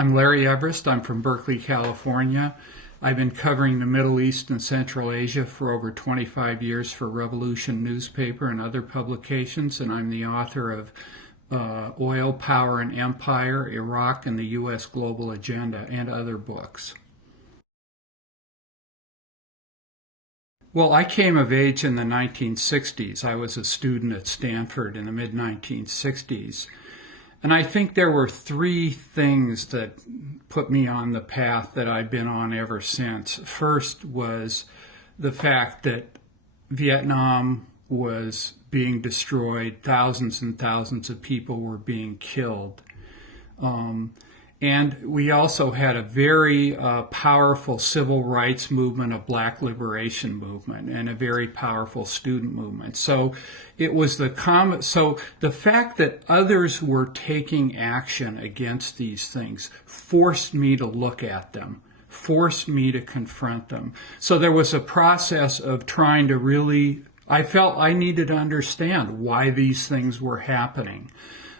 I'm Larry Everest. I'm from Berkeley, California. I've been covering the Middle East and Central Asia for over 25 years for Revolution newspaper and other publications, and I'm the author of Oil, Power, and Empire, Iraq, and the U.S. Global Agenda, and other books. Well, I came of age in the 1960s. I was a student at Stanford in the mid-1960s. And I think there were three things that put me on the path that I've been on ever since. First was the fact that Vietnam was being destroyed. Thousands and thousands of people were being killed. And we also had a very powerful civil rights movement, a black liberation movement, and a very powerful student movement. So it was the fact that others were taking action against these things forced me to look at them, forced me to confront them. So there was a process of trying to really, I felt I needed to understand why these things were happening.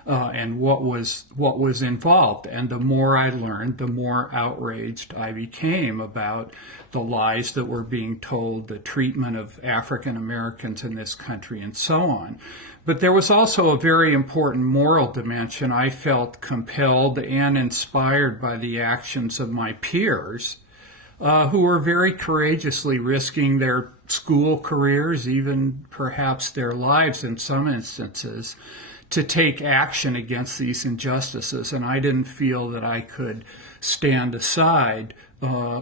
And what was involved. And the more I learned, the more outraged I became about the lies that were being told, the treatment of African Americans in this country, and so on. But there was also a very important moral dimension. I felt compelled and inspired by the actions of my peers, who were very courageously risking their school careers, even perhaps their lives in some instances, to take action against these injustices, and I didn't feel that I could stand aside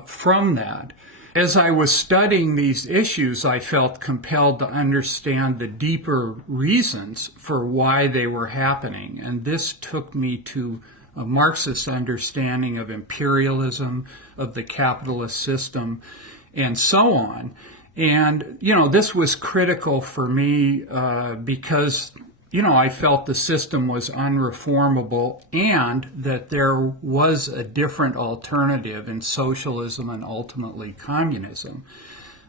from that. As I was studying these issues, I felt compelled to understand the deeper reasons for why they were happening, and this took me to a Marxist understanding of imperialism, of the capitalist system, and so on. And, this was critical for me because I felt the system was unreformable and that there was a different alternative in socialism and ultimately communism.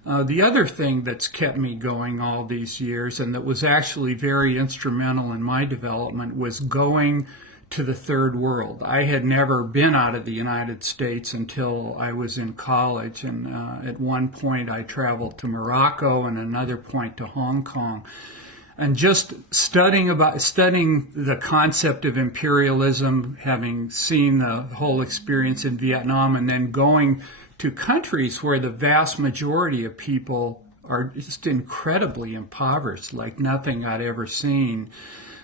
The other thing that's kept me going all these years, and that was actually very instrumental in my development, was going to the third world. I had never been out of the United States until I was in college, and at one point I traveled to Morocco and another point to Hong Kong. And just studying the concept of imperialism, having seen the whole experience in Vietnam, and then going to countries where the vast majority of people are just incredibly impoverished, like nothing I'd ever seen,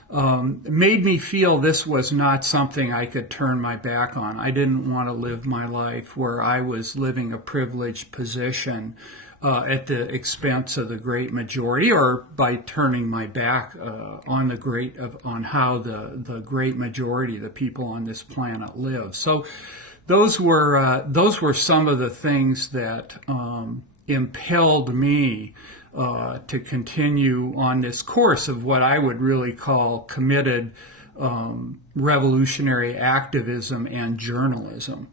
made me feel this was not something I could turn my back on. I didn't want to live my life where I was living a privileged position at the expense of the great majority, or by turning my back on how the great majority of the people on this planet live. So those were some of the things that impelled me to continue on this course of what I would really call committed revolutionary activism and journalism.